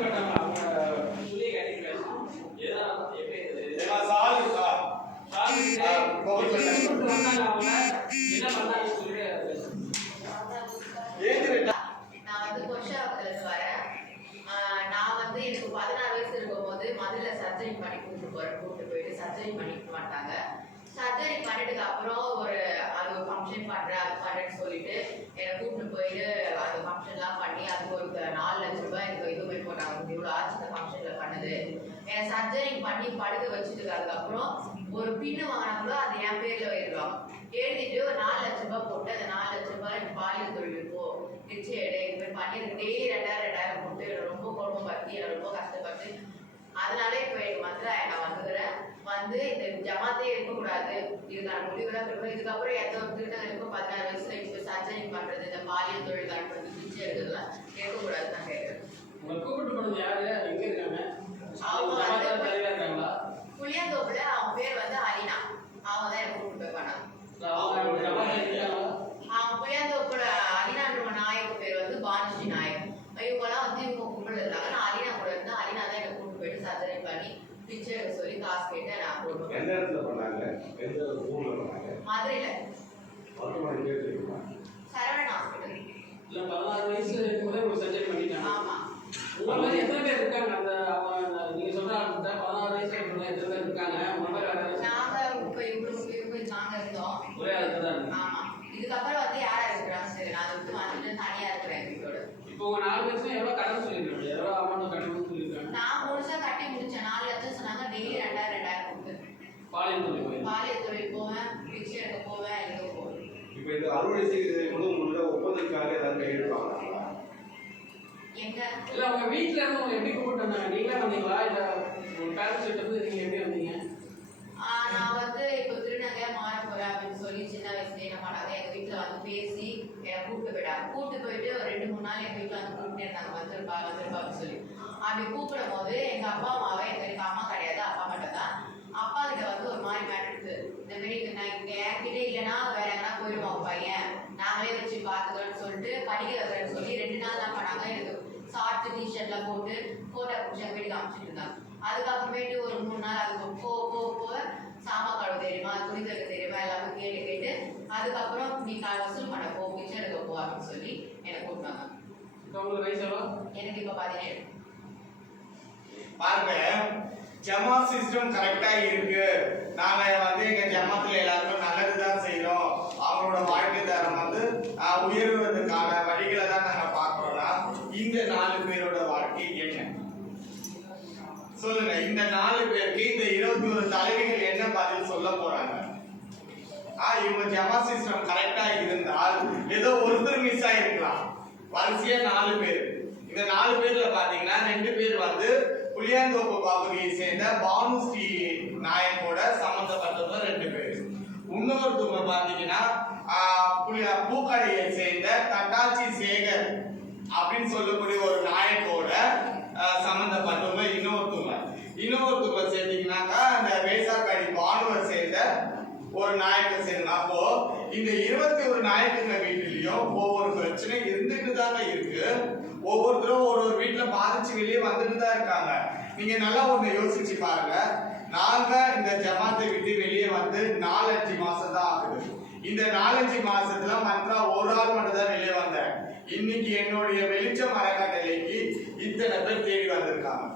எனக்கு 16 வயசு இருக்கும்போது மதுரை சர்ஜரி பண்ணி கூட்டு போயிட்டு சர்ஜரி பண்ணிட்டு மாட்டாங்க. சர்ஜரி பண்ணிட்டுக்கு அப்புறம் அது ஒரு ஃபங்க்ஷன் பண்றேன்னு சொல்லிட்டு என்னை கூப்பிட்டு போயிட்டு அந்த ஃபங்க்ஷன்லாம் பண்ணி அதுக்கு ஒரு 4 லட்சம் ரூபாய் எனக்கு இது மாதிரி போட்டாங்க. இவ்வளோ ஆச்சு இந்த ஃபங்க்ஷன்ல பண்ணது. என்னை சர்ஜரி பண்ணி படுக்க வச்சுட்டு அதுக்கப்புறம் ஒரு பின்னு வாங்கினாங்களோ அது என் பேர்ல எழுதுவாங்க. எழுதிட்டு ஒரு 4 லட்சம் ரூபாய் போட்டு அந்த 4 லட்சம் ரூபாய் எனக்கு பாலியல் தொழில் போ நிச்சய எடை இது மாதிரி பண்ணி எனக்கு டெய்லி 2000 போட்டு ரொம்ப குடும்பம் பற்றி என்னை ரொம்ப கஷ்டப்பட்டு அதனால இப்போ எங்க மதுரை நான் வந்துக்கிறேன். வந்து இந்த ஜமாத்தே இருக்கக்கூடாது, இதுக்கான முடிவுலாம் இருக்கணும். இதுக்கப்புறம் எந்த ஒரு திருட்டம் இருக்கும் 16 வயசுல இப்போ சர்ஜரி பண்றது இந்த பாலியல் தொழில் அனுப்புறது நிச்சயம் எடுக்கிறதுலாம் இருக்கக்கூடாதுன்னு நான் கேட்குறேன். கூப்பிட்டு போனது யாரு? எங்க இருக்காங்க? அவங்க புளியந்தோப்புல அவங்க பேர் வந்து அலினா. அவங்க தான் எனக்கு கூப்பிட்டு போய் பண்ணாங்க. அவங்க புளியந்தோப்புல அலினான்ற நாயக்கு பேர் வந்து பானுஸ்ரீ நாயக். இவங்கெல்லாம் வந்து இவங்க கும்பல் இருந்தாங்க. நான் அலினா கூட இருந்தா அலினா தான் எனக்கு கூப்பிட்டு போயிட்டு சர்ஜரி பண்ணி பிச்சை சொல்லி காசு கேட்டு நான் போடுவேன். எந்த இடத்துல பண்ணாங்க? எந்த ஊர்ல பண்ணாங்க? மதுரையில சரவணன் ஹாஸ்பிட்டல். இல்ல 16 வயசுல இருக்கும்போதே ஒரு சர்ஜரி பண்ணிட்டாங்க. ஆமா. உங்கள எத்தனை பேர் இருக்காங்க? அந்த நீங்க சொல்ற 16 வயசுல இருக்கவங்க எத்தனை பேர் இருக்காங்க? நாங்க இப்ப இவ்வளவு நாங்க இருந்தோம். ஒரே ஆளுக்கு தான். ஆமா. இதுக்கப்புறம் வந்து யாரா இருக்கிறாங்க சரி நான் விட்டு வந்துட்டு தனியா இருக்கிறேன் வீட்டோட. இப்போ உங்க 4 வயசுல எவ்வளவு கடன் சொல்லிருக்காங்க? எவ்வளவு அமௌண்ட் கட்டணும்னு சொல்லிருக்காங்க? நான் முழுசா கட்டி முடிச்சேன். 4 லட்சம் சொன்னாங்க. டெய்லி 2000 கொடுத்து பாலியல் தொழில் போவேன், பிச்சை எடுக்க போவேன், எங்க போவேன். இப்போ இந்த அறுவடை செய்கிறது உங்களோட ஒப்பந்தத்துக்காக ஏதாவது கையெழுத்தாங்களா? எங்க இல்ல உங்க வீட்டுல இருந்து உங்களை எப்படி கூப்பிட்டு வந்தாங்க? நீங்களே வந்தீங்களா இல்ல உங்க பேரண்ட்ஸ் கிட்ட இருந்து நீங்க எப்படி வந்தீங்க? நான் வந்து இப்போ திருநங்கை மாற போறேன் அப்படின்னு சொல்லி சின்ன வயசுல என்ன பண்ணாங்க, எங்க வீட்டுல வந்து பேசி என்னை கூப்பிட்டு போயிட்டாங்க. கூப்பிட்டு போயிட்டு ஒரு 2-3 நாள் எங்க வீட்டுல வந்து கூப்பிட்டு இருந்தாங்க. வந்துருப்பா அப்படின்னு சொல்லி அப்படி கூப்பிடும் போது எங்க அப்பா அம்மாவை எனக்கு அம்மா கிடையாது, அப்பா மட்டும் தான். அப்பா கிட்ட வந்து ஒரு மாதிரி மேட்டர் இந்த மாதிரி என்கிட்ட இல்லைன்னா வேற எங்கன்னா போயிடுவோம் பையன், நாங்களே வச்சு பார்த்துக்கோன்னு சொல்லிட்டு படிக்க வைக்கிறேன்னு சொல்லி 2 நாள் தான் பண்ணாங்க. எனக்கு ஷார்ட் டிஷர்ட்லாம் போட்டு போட்டோ பிடிச்ச வீட்டுக்கு அமைச்சிட்டு இருந்தாங்க. அதுக்கப்புறமேட்டு ஒரு 3 நாள் அதுக்கு போக சாமா கழுவ தெரியுமா, துணி தக்க தெரியுமா எல்லாமே கேட்டு அதுக்கப்புறம் நீ வசூல் பண்ண போ, பிச்சை எடுக்க போ அப்படின்னு சொல்லி என்னை கூப்பிட்டாங்க. எனக்கு இப்ப 17. பாருங்க, ஜமாத் சிஸ்டம் கரெக்டா இருக்கு. நாங்க வந்து எங்க ஜமாத்துல எல்லாருக்கும் நல்லதுதான் செய்யறோம். அவங்களோட வாழ்க்கை தரம் வந்து உயர்வதற்கான வழிகளை தான் நாங்க பாக்குறோம்னா இந்த 4 பேரோட வாழ்க்கை என்ன சொல்லுங்க. இந்த 4 பேருக்கு இந்த 21 தலைவிகள் என்ன பதில் சொல்ல போறாங்க? இவங்க ஜமாத் சிஸ்டம் கரெக்டா இருந்தால் ஏதோ ஒருத்தர் மிஸ் ஆயிருக்கலாம். வரிசையா 4 பேர். இந்த 4 பேர்ல பாத்தீங்கன்னா 2 பேர் வந்து புளியாந்தோப்பு பகுதியை சேர்ந்த பானுஸ்ரீ நாயக்கோட சம்பந்தப்பட்டவங்க 2 பேர். இன்னொருத்தவங்க பாத்தீங்கன்னா பூக்கடையை சேர்ந்த தட்டாச்சி சேகர் அப்படின்னு சொல்லக்கூடிய ஒரு நாயக்கோட சம்பந்தப்பட்டவங்க இன்னொருத்தவங்க சேர்த்தீங்கன்னாக்கா அந்த வேசாக்காடி பானுவை சேர்ந்த ஒரு நாயக்கை சேர்ந்த. அப்போ இந்த 21 நாயக்குங்க வீட்டிலையும் ஒவ்வொரு பிரச்சனை இருந்துட்டு தாங்க இருக்கு. ஒவ்வொருத்தரும் ஒரு வீட்டுல பாதிச்சு வெளியே வந்துட்டு தான் இருக்காங்க. நீங்க நல்லா ஒண்ணு யோசிச்சு பாருங்க. நாங்க இந்த ஜமாத்தை விட்டு வெளியே வந்து 4-5 மாசம் தான் ஆகுது. இந்த 4-5 மாசத்துல மந்த்ரா ஒரு ஆள் மட்டும் தான் வெளியே வந்தேன். இன்னைக்கு என்னுடைய வெளிச்சம் அறக்கட்டளைக்கு இத்தனை பேர் தேடி வந்திருக்காங்க.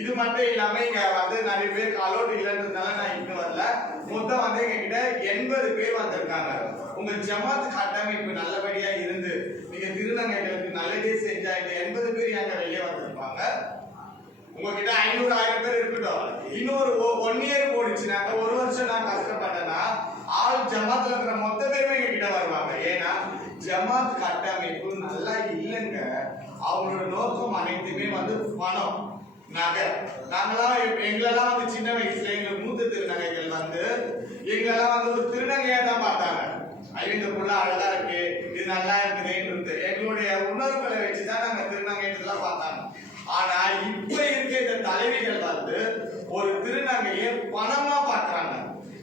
இது மட்டும் இல்லாம இங்க வந்து நிறைய பேருக்கு அலோட் இல்லைன்றதுனால நான் இன்னும் வரல. மொத்தம் வந்து எங்க கிட்ட 80 பேர் வந்திருக்காங்க. உங்க ஜமாத் கட்டமைப்பு நல்லபடியா இருந்து நீங்க திருநங்கைகளுக்கு நல்லதே செஞ்சா இந்த 80 பேர் எங்க வெளியே வந்திருப்பாங்க. உங்ககிட்ட 500-1000 பேர் இருக்கட்டும். இன்னொரு 1 இயர் போடுச்சுன்னா 1 வருஷம் நான் கஷ்டப்பட்டேன்னா ஜமாத்ல இருக்கிற மொத்த பேருமே எங்க கிட்ட வருவாங்க. ஏன்னா ஜமாத் கட்டமைப்பு நல்லா இல்லைங்க. அவங்களோட நோக்கம் அனைத்துமே வந்து பணம், நகை. எங்களெல்லாம் வந்து சின்ன வயசுல எங்களுக்கு மூத்த திருநங்கைகள் வந்து எங்களெல்லாம் வந்து ஒரு திருநங்கையா தான் பார்த்தாங்க. இந்த புள்ள அழகா இருக்கு, இது நல்லா இருக்குதுன்னு எங்களுடைய உணர்வுகளை வச்சுதான் நாங்க திருநங்கைலாம் பார்த்தாங்க. ஆனா இப்ப இருக்க இந்த தலைவிகள் வந்து ஒரு திருநங்கையை பணமா பார்க்கறாங்க.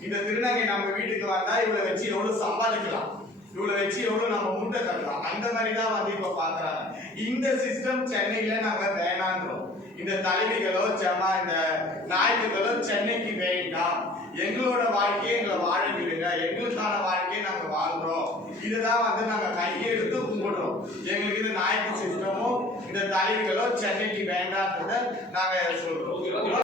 இந்த திருநங்கை நம்ம வீட்டுக்கு வந்தா இவ்வளவு வச்சு எவ்வளவு சம்பாதிக்கலாம், இவ்வளவு வச்சு எவ்வளவு நம்ம முட்டை கட்டலாம், அந்த மாதிரி தான் வந்து இப்ப பாக்குறாங்க. இந்த சிஸ்டம் சென்னையில நாங்க வேணான்றோம். இந்த தலைவிகளோ இந்த நாயகர்களோ சென்னைக்கு வேண்டாம், எங்களோட வாழ்க்கையை எங்களை வாழ விடுங்க, எங்களுக்கான வாழ்க்கையை நாங்க வாழ்றோம், இதுதான் வந்து நாங்க கையெடுத்து கும்பிடுறோம். எங்களுக்கு இந்த நாயக சிஸ்டமும் இந்த தலைவிகளோ சென்னைக்கு வேண்டாம்ன்றத நாங்க சொல்றோம்.